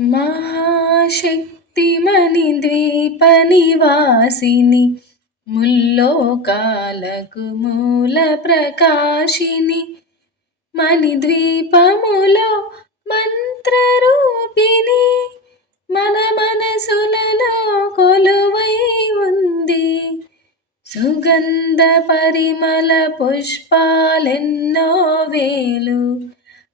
మహాశక్తిమణి ద్వీప నివాసిని ముల్లోకాలకు మూల ప్రకాశిని. మణిద్వీపములో మంత్రరూపిణి మన మనసులలో కొలువై ఉంది. సుగంధ పరిమళ పుష్పాలెన్నో వేలు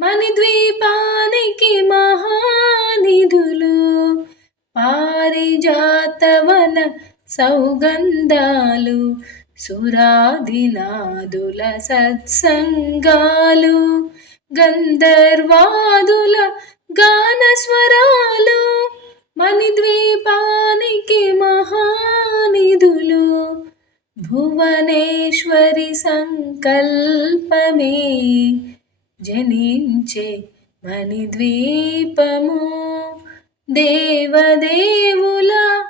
మని ద్వీపానికి మహానిధులు. పారిజాతవన సౌగంధాలు సురాదినాదుల సత్సంగాలు గంధర్వాదుల గానస్వరాలు మణిద్వీపానికి మహానిధులు. భువనేశ్వరి సంకల్పమే జనించే మణిద్వీపము దేవదేవుల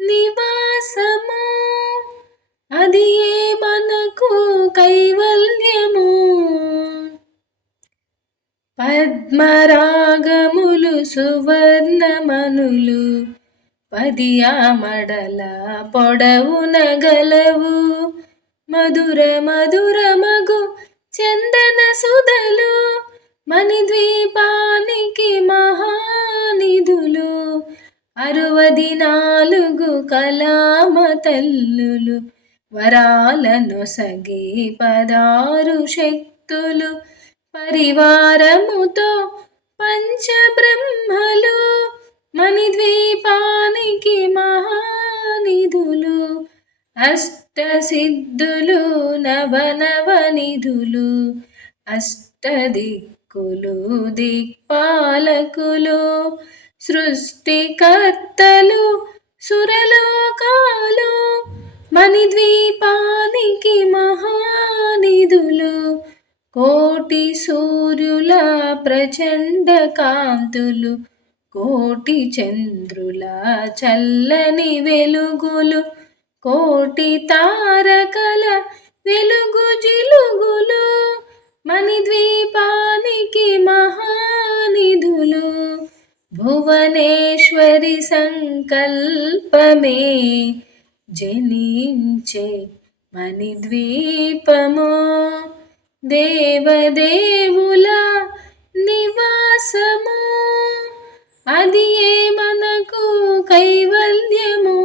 నివాసము. అది ఏ మనకు కైవల్యము? పద్మరాగములు సువర్ణమనులు పదియా మడల పొడవున గలవు. మధుర మధుర మగు చందన సుధలు మణిద్వీపానికి మహానిధులు అరవది నాలుగు కలామ తల్లులు వరాలను సగే పదారు శక్తులు పరివారముతో పంచబ్రహ్మలు మణిద్వీపానికి మహానిధులు అష్టసిద్ధులు నవనవనిధులు అష్టదిక్కులు దిక్పాలకులు సృష్టికర్తలు సురలోకాలు మణిద్వీపానికి మహానిధులు కోటి సూర్యుల ప్రచండ కాంతులు కోటి చంద్రుల చల్లని వెలుగులు కోటి తారకల వెలుగు జిలుగులు మణిద్వీపానికి మహానిధులు. భువనేశ్వరి సంకల్పమే జనించే మణిద్వీపము. దేవదేవుల నివాసము. అది ఏ మనకు కైవల్యము?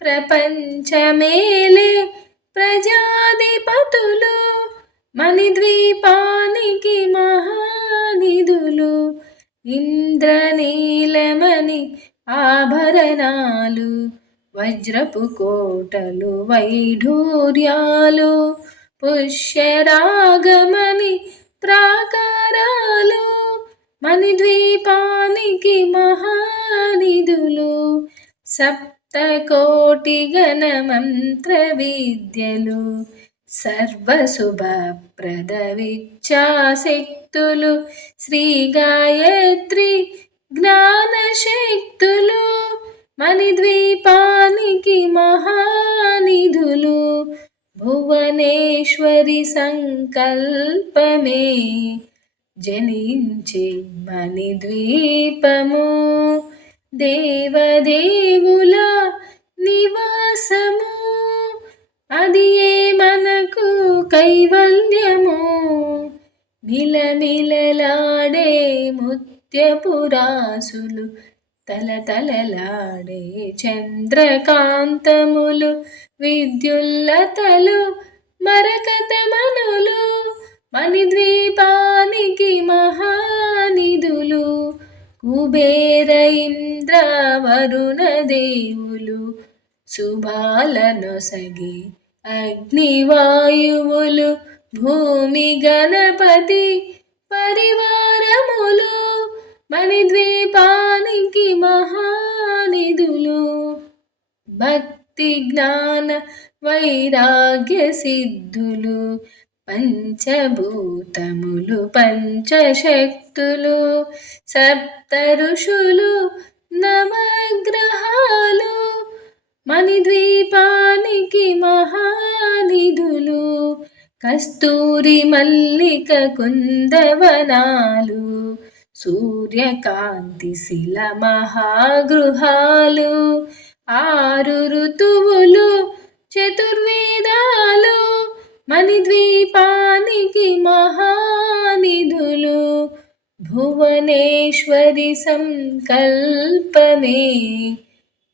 ప్రపంచమేలే ప్రజాధిపతులు మణిద్వీపానికి మహానిధులు ఇంద్రనీలమణి ఆభరణాలు వజ్రపు కోటలు వైఢూర్యాలు పుష్యరాగమణి ప్రాకారాలు మణిద్వీపానికి మహానిధులు సప్తకోటి గణమంత్ర విద్యలు సర్వశుభప్రద విచ్చాశక్తులు శ్రీ గాయత్రి జ్ఞానశక్తులు మణిద్వీపానికి మహానిధులు భువనేశ్వరి సంకల్పమే జనించే మణిద్వీపము. దేవదేవు కైవల్యము మిలమిలలాడే ముత్యపురాసులు తలతలలాడే చంద్రకాంతములు విద్యుల్లతలు మరకతమనులు మణిద్వీపానికి మహానిధులు కుబేర ఇంద్ర వరుణ దేవులు శుభాలనొసగి అగ్నివాయువులు భూమి గణపతి పరివారములు మణిద్వీపానికి మహానిధులు. భక్తి జ్ఞాన వైరాగ్య సిద్ధులు పంచభూతములు పంచశక్తులు సప్త ఋషులు నవగ్రహాలు. మణిద్వీపానికి మహానిధులు కస్తూరి మల్లిక కుందవనాలు సూర్యకాంతి శిల మహాగృహాలు ఆరు ఋతువులు చతుర్వేదాలు మణిద్వీపానికి మహానిధులు భువనేశ్వరి సంకల్పమే.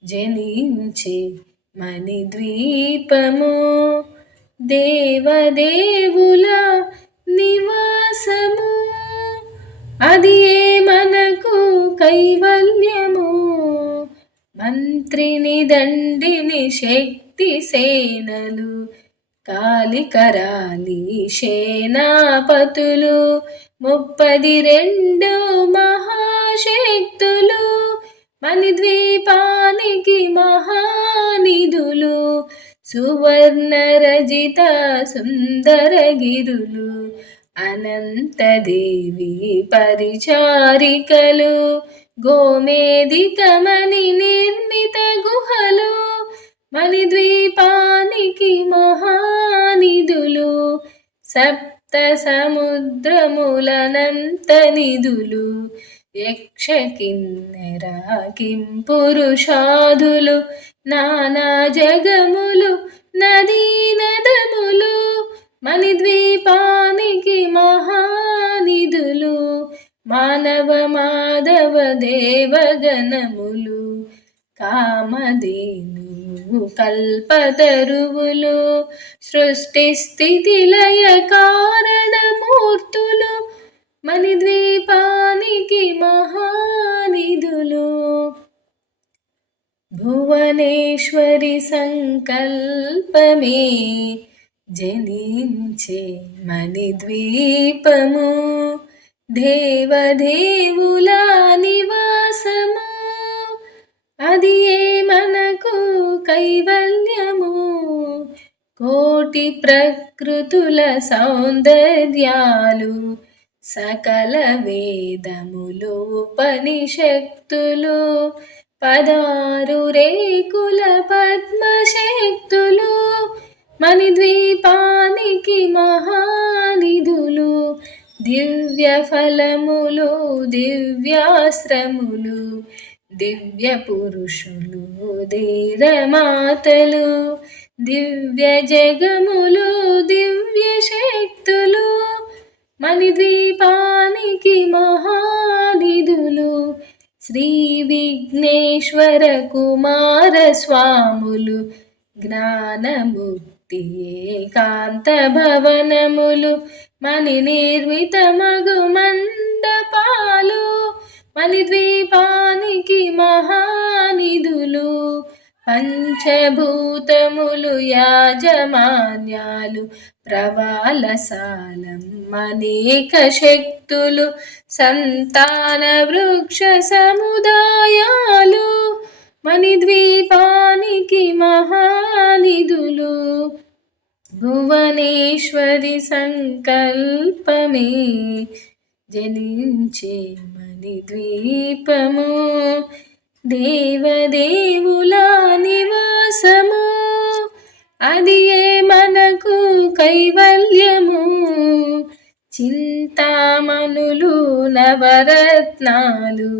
జనించే మణిద్వీపము దేవదేవుల నివాసము. అది ఏ మనకు కైవల్యము? మంత్రిని దండిని శక్తి సేనలు కాలికరాలి సేనాపతులు ముప్పది రెండు మహాశక్తులు మణిద్వీపానికి మహానిధులు సువర్ణ రజిత సుందరగిరులు అనంతదేవి పరిచారికలు గోమేదికమణి నిర్మిత గుహలు మణిద్వీపానికి మహానిధులు సప్త సముద్రములనంత నిధులు యక్ష కిన్నెర కిం పురుషాదులు నానా జగములు నదీ నదములు మణిద్వీపానికి మహానిధులు మానవ మాధవ దేవగణములు కామధేను కల్పతరువులు సృష్టి స్థితిలయ కారణమూర్తులు మని ద్వీపానికి మహానిధులు. భువనేశ్వరి సంకల్పమే జనించే మణిద్వీపము. దేవదేవుల నివాసము. అది ఏ మనకు కైవల్యము? కోటి ప్రకృతుల సౌందర్యాలు సకల వేదములు ఉపనిషక్తులు పదారు రేకుల పద్మశక్తులు మణిద్వీపానికి మహానిధులు దివ్య ఫలములు దివ్యాశ్రములు దివ్య పురుషులు ధీరమాతలు దివ్య జగములు దివ్య శక్తులు మణిద్వీపానికి మహానిధులు. శ్రీ విఘ్నేశ్వర కుమార స్వాములు. జ్ఞానముక్తి ఏకాంత భవనములు. మణి నిర్మిత మగు మండపాలు. మణి ద్వీపానికి మహానిధులు. పంచభూతములు యాజమాన్యాలు. ప్రవాలసాలం. అనేక శక్తులు సంతాన వృక్ష సముదాయాలు మణిద్వీపానికి మహానిధులు. భువనేశ్వరి సంకల్పమే జనించే మణిద్వీపము. దేవదేవుల నివాసము. అది కైవల్యము చింతామణులు నవరత్నాలు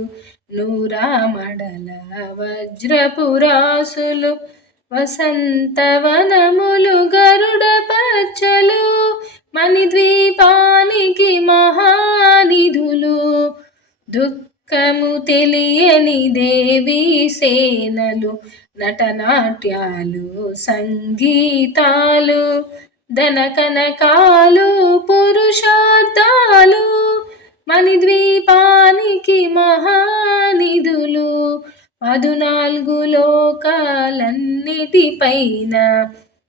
నూరామడల వజ్రపురాసులు వసంతవనములు గరుడ పచ్చలు మణిద్వీపానికి మహానిధులు దుఃఖము తెలియని దేవి సేనలు నటనాట్యాలు సంగీతాలు ధనకనకాలు పురుషార్థాలు మణిద్వీపానికి మహానిధులు. పదునాలుగు లోకాలన్నిటిపైన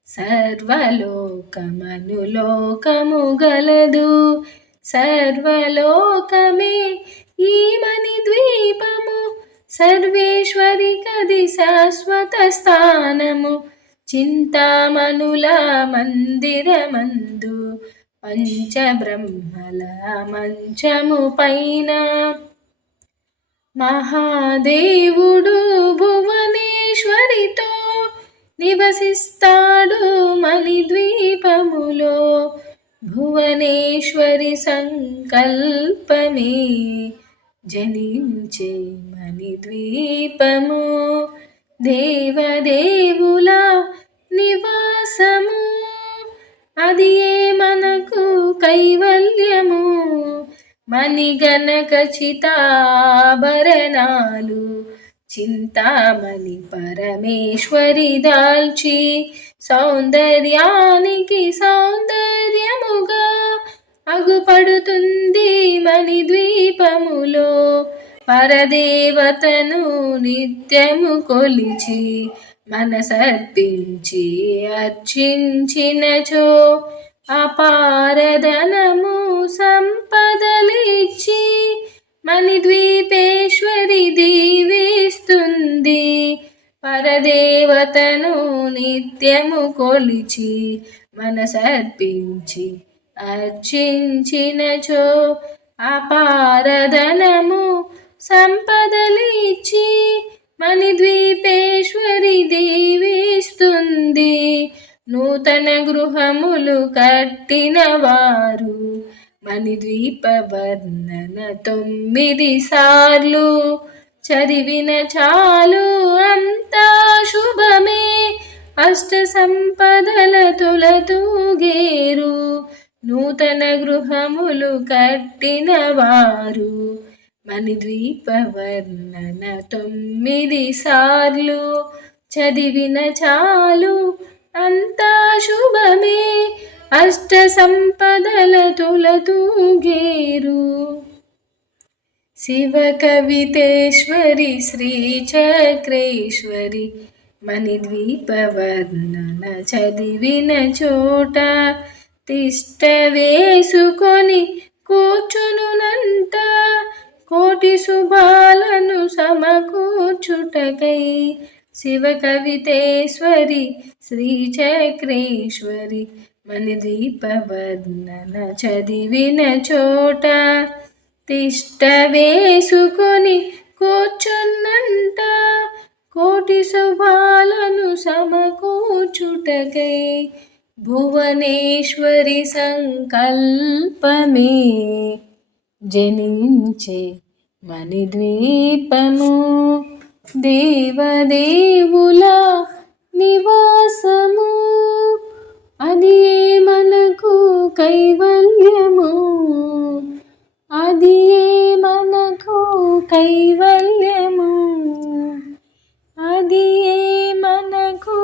సర్వలోకమనులోకము గలదు. సర్వలోకమే ఈ మణి ద్వీపము సర్వేశ్వరి కది శాశ్వత స్థానము. చింతామణుల మందిరమందు పంచబ్రహ్మల మంచము పైన మహాదేవుడు భువనేశ్వరితో నివసిస్తాడు మణిద్వీపములో. భువనేశ్వరి సంకల్పమే జనించే మణిద్వీపము. దేవదేవుల నివాసము. అది ఏ మనకు కైవల్యము? మణిగణక చితాభరణాలు చింతామణి పరమేశ్వరి దాల్చి సౌందర్యానికి సౌందర్యముగా అగుపడుతుంది మణి ద్వీపములో పరదేవతను నిత్యము కొలిచి మనసర్పించి అర్చించినచో అపారధనము సంపదలిచ్చి మణిద్వీపేశ్వరి దీవిస్తుంది. పరదేవతను నిత్యము కొలిచి మనసర్పించి అర్చించినచో అపారధనము సంపదలిచ్చి మణిద్వీపేశ్వరి దీవిస్తుంది. నూతన గృహములు కట్టిన వారు మణిద్వీప వర్ణన తొమ్మిది సార్లు. చదివిన చాలు అంతా శుభమే. అష్ట సంపదల తొలతూగేరు నూతన గృహములు కట్టిన వారు ద్వీపవర్ణన తొమ్మిది సార్లు చదివిన చాలు. అంతా శుభమే. అష్ట సంపదల తులతూగేరు. శివ కవితేశ్వరి శ్రీ చక్రేశ్వరి మణిద్వీపవర్ణన చదివిన చోట తిష్ట వేసుకొని కూర్చునునంట. కోటి శుభాలను సమకూర్చుటకై శివ కవితేశ్వరి శ్రీచక్రేశ్వరి మన వర్ణన చదివిన చోట తిష్ట వేసుకొని కూర్చున్నంట కోటి శుభాలను సమకూర్చుటకై భువనేశ్వరి సంకల్పమే జనించే మణిద్వీపము దేవదేవుల నివాసము. అది మనకు కైవల్యము? అది మనకు కైవల్యము? అది మనకు